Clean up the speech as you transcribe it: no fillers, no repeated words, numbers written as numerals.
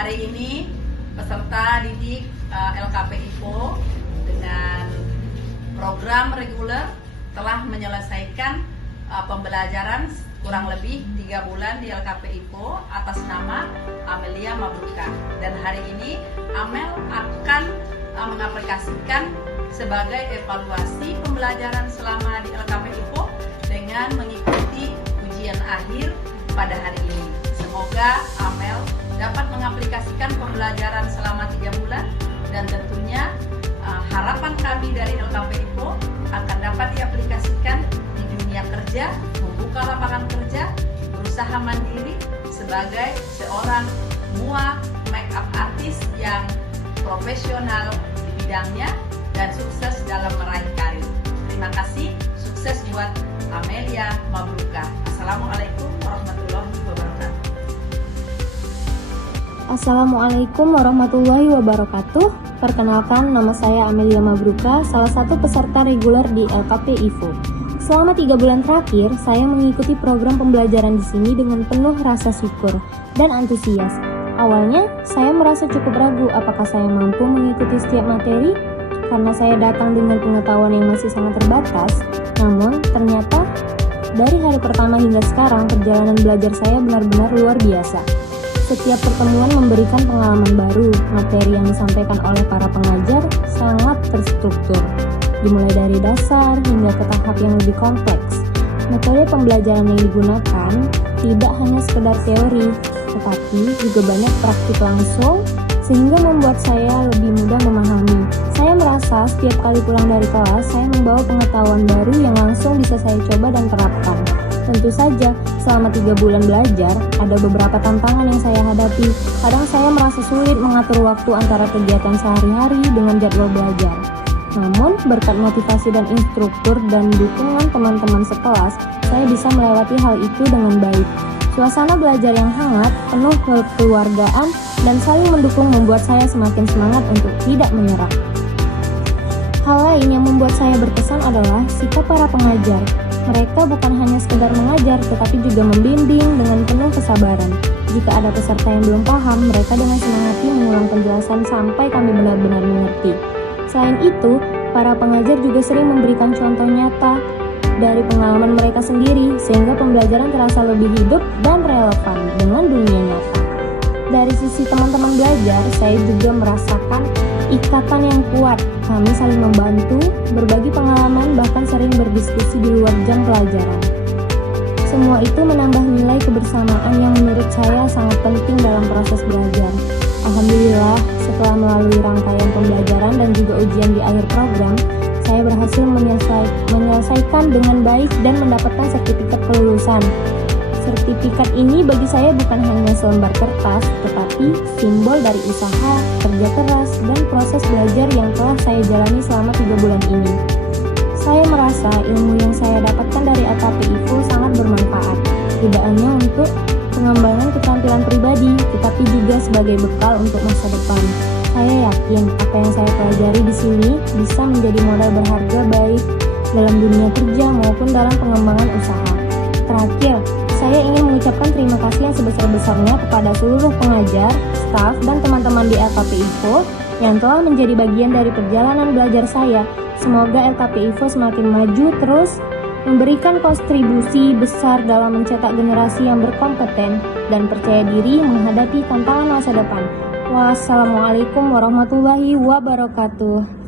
Hari ini peserta didik LKP IPO dengan program reguler telah menyelesaikan pembelajaran kurang lebih 3 bulan di LKP IPO atas nama Amelia Mabruka. Dan hari ini Amel akan mengaplikasikan sebagai evaluasi pembelajaran selama di LKP IPO dengan mengikuti ujian akhir pada hari ini. Semoga Amel dapat mengaplikasikan pembelajaran selama 3 bulan dan tentunya harapan kami dari LKP IPO akan dapat diaplikasikan di dunia kerja, membuka lapangan kerja, berusaha mandiri sebagai seorang MUA makeup artist yang profesional di bidangnya dan sukses dalam meraih karir. Terima kasih, sukses buat Amelia Mabruka. Assalamualaikum warahmatullahi wabarakatuh. Assalamualaikum warahmatullahi wabarakatuh. Perkenalkan, nama saya Amelia Mabruka, salah satu peserta reguler di LKP IPO. Selama 3 bulan terakhir, saya mengikuti program pembelajaran di sini dengan penuh rasa syukur dan antusias. Awalnya, saya merasa cukup ragu apakah saya mampu mengikuti setiap materi karena saya datang dengan pengetahuan yang masih sangat terbatas. Namun, ternyata dari hari pertama hingga sekarang, perjalanan belajar saya benar-benar luar biasa. Setiap pertemuan memberikan pengalaman baru, materi yang disampaikan oleh para pengajar sangat terstruktur, dimulai dari dasar hingga ke tahap yang lebih kompleks. Metode pembelajaran yang digunakan tidak hanya sekedar teori, tetapi juga banyak praktik langsung, sehingga membuat saya lebih mudah memahami. Saya merasa setiap kali pulang dari kelas, saya membawa pengetahuan baru yang langsung bisa saya coba dan terapkan. Tentu saja, selama 3 bulan belajar, ada beberapa tantangan yang saya hadapi. Kadang saya merasa sulit mengatur waktu antara kegiatan sehari-hari dengan jadwal belajar. Namun, berkat motivasi dan instruktur dan dukungan teman-teman sekelas, saya bisa melewati hal itu dengan baik. Suasana belajar yang hangat, penuh kekeluargaan, dan saling mendukung membuat saya semakin semangat untuk tidak menyerah. Hal lain yang membuat saya berkesan adalah sikap para pengajar. Mereka bukan hanya sekedar mengajar, tetapi juga membimbing dengan penuh kesabaran. Jika ada peserta yang belum paham, mereka dengan senang hati mengulang penjelasan sampai kami benar-benar mengerti. Selain itu, para pengajar juga sering memberikan contoh nyata dari pengalaman mereka sendiri, sehingga pembelajaran terasa lebih hidup dan relevan dengan dunia nyata. Dari sisi teman-teman belajar, saya juga merasakan ikatan yang kuat. Kami saling membantu, berbagi pengalaman, bahkan sering berdiskusi di luar jam pelajaran. Semua itu menambah nilai kebersamaan yang menurut saya sangat penting dalam proses belajar. Alhamdulillah, setelah melalui rangkaian pembelajaran dan juga ujian di akhir program, saya berhasil menyelesaikan dengan baik dan mendapatkan sertifikat kelulusan. Sertifikat ini bagi saya bukan hanya selembar kertas, tetapi simbol dari usaha, kerja keras, dan proses belajar yang telah saya jalani selama 3 bulan ini. Saya merasa ilmu yang saya dapatkan dari LKP IPO sangat bermanfaat, tidak hanya untuk pengembangan keterampilan pribadi, tetapi juga sebagai bekal untuk masa depan. Saya yakin apa yang saya pelajari di sini bisa menjadi modal berharga baik dalam dunia kerja maupun dalam pengembangan usaha. Terakhir, saya ingin mengucapkan terima kasih yang sebesar-besarnya kepada seluruh pengajar, staf, dan teman-teman di LKP IPO yang telah menjadi bagian dari perjalanan belajar saya. Semoga LKP IPO semakin maju terus, memberikan kontribusi besar dalam mencetak generasi yang berkompeten dan percaya diri menghadapi tantangan masa depan. Wassalamualaikum warahmatullahi wabarakatuh.